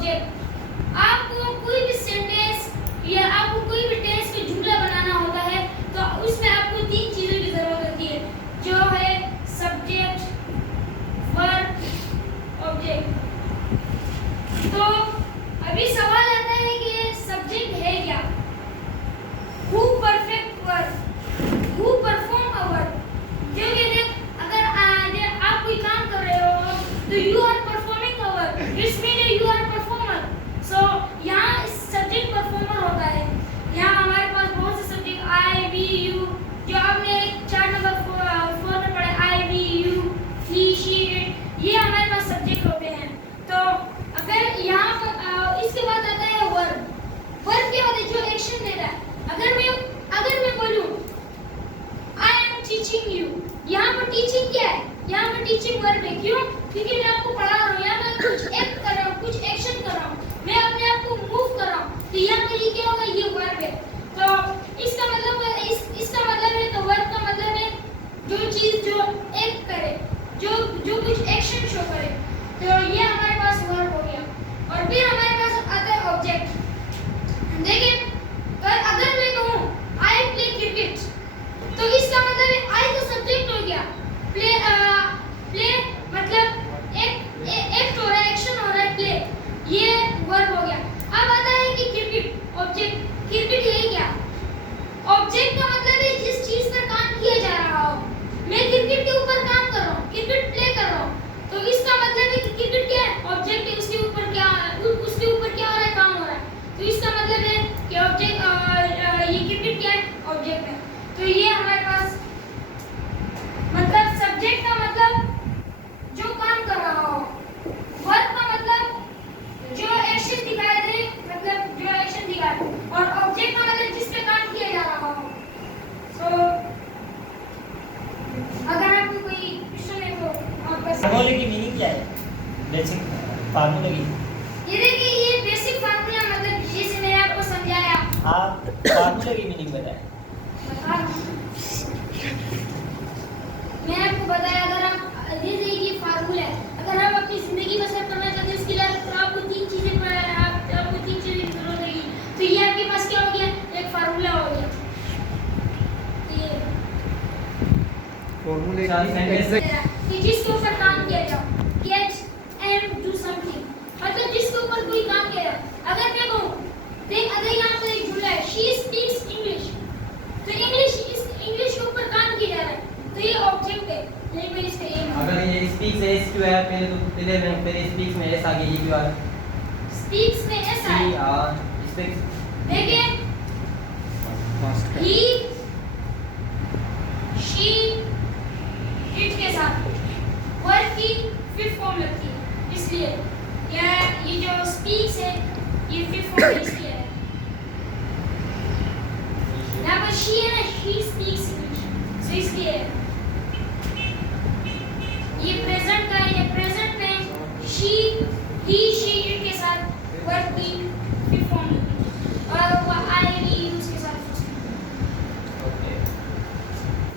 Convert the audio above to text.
Object. आपको कोई भी सेंटेंस या आपको कोई भी टेंस में जुमला बनाना होता है तो उसमें आपको तीन चीजों की जरूरत होती है, जो है सब्जेक्ट, वर्ब, ऑब्जेक्ट। तो अभी सवाल आता है कि ये सब्जेक्ट है क्या? Who perfect verb, who perform a verb. जो कहते अगर आप कोई काम कर रहे हो तो you are performing a verb, it's mean you are performer. So यहाँ सब्जेक्ट परफॉर्मर होता है। यहाँ हमारे पास बहुत से सब्जेक्ट आई, वी, यू, जो आपने 4 नंबर 4 में पढ़े, I, we, you, he, she, it, ये हमारे पास सब्जेक्ट होते हैं। तो अगर यहाँ पर इसके बाद आता है वर्ब। वर्ब क्या होता है? जो एक्शन देता है। अगर मैं बोलूं आई एम टीचिंग यू, यहाँ पर टीचिंग क्या है? यहाँ पर टीचिंग वर्ब है। क्यों? क्योंकि मैं आपको पढ़ा रहा हूँ, यहाँ मैं कुछ एक्ट कर रहा हूँ, कुछ एक्शन कर रहा हूँ, मैं अपने आप को मूव कर रहा हूँ, तो यहाँ पर ये क्या होगा? ये वर्ब है। तो इसका मतलब है तो वर्ब का मतलब है जो चीज जो एक्ट करे, जो कुछ एक्शन शो करे। तो ये हमारे पास वर्ब हो गया। और फिर हमारे पास आता है ऑब्जेक्ट। देखिए, अगर मैं कहूँ आई प्ले क्रिकेट, तो इसका मतलब है आई तो सब्जेक्ट हो गया, प्ले मतलब एक्ट हो रहा है, एक्शन हो रहा है, प्ले, ये वर्ब हो गया। अब आता है कि क्रिकेट, ऑब्जेक्ट। क्रिकेट है क्या? ऑब्जेक्ट का मतलब है जिस चीज पर काम किया जा रहा हो। मैं क्रिकेट के ऊपर काम कर रहा हूँ, क्रिकेट प्ले कर रहा हूँ, तो इसका मतलब है कि क्रिकेट क्या है? ऑब्जेक्ट है, उसके ऊपर क्या हो रहा है? काम हो रहा है। तो इसका मतलब है कि ऑब्जेक्ट, ये क्रिकेट क्या है? ऑब्जेक्ट है। तो ये हमारे पास मतलब सब्जेक्ट का मतलब जो काम कर रहा हो, वर्ब का मतलब जो एक्शन दिखाई दे, मतलब जो एक्शन दिखाए, और ऑब्जेक्ट का मतलब जिस पे काम किया जा रहा हो। तो अगर आपको कोई क्वेश्चन है तो आप बस फार्मूले की मीनिंग क्या है? बेसिक फार्मूले की। ये देखिए, ये बेसिक फार्मूला मतलब जैसे मैंने आपको समझाया। आप फार्मूले की मीनिंग बताएं। मैंने आपको बताया, अगर आप जैसे ये फार्मूला है, अगर आप अपनी जिंदगी में सेट करना चाहते हैं उसके लिए तो आपको तीन चीजें की जरूरत रहेगी। तो ये आपके पास क्या हो गया? एक फार्मूला हो गया। ये फॉर्मूले कि जिसके ऊपर काम किया जाए, गेट एंड डू समथिंग, मतलब जिसके ऊपर कोई काम किया जाए। अगर मैं कहूँ, देख अगर यहाँ पर एक जुमला है, शी स्पीक्स इंग्लिश, तो इंग्लिश के ऊपर काम किया जा रहा है, तो ये ऑब्जेक्ट है। नहीं मैं इसका ये अगर ये स्पीक्स है, एस क्यू है, पहले तो फिर स्पीक्स में एस आ गया, ये क्यू आर, स्पीक्स में ऐसा है। स्पीक्स देखिए, ही, शी, इट के साथ वर्ब की फिफ्थ फॉर्म लगती है, इसलिए ये जो स्पीक्स है ये फिफ्थ फॉर्म इसलिए है। यहाँ पर शी है ना, शी स्पीक्स इंग्लिश, तो इसलिए है। ये प्रेजेंट का है, ये प्रेजेंट में शी, ही, शी, इट के साथ वर्ब की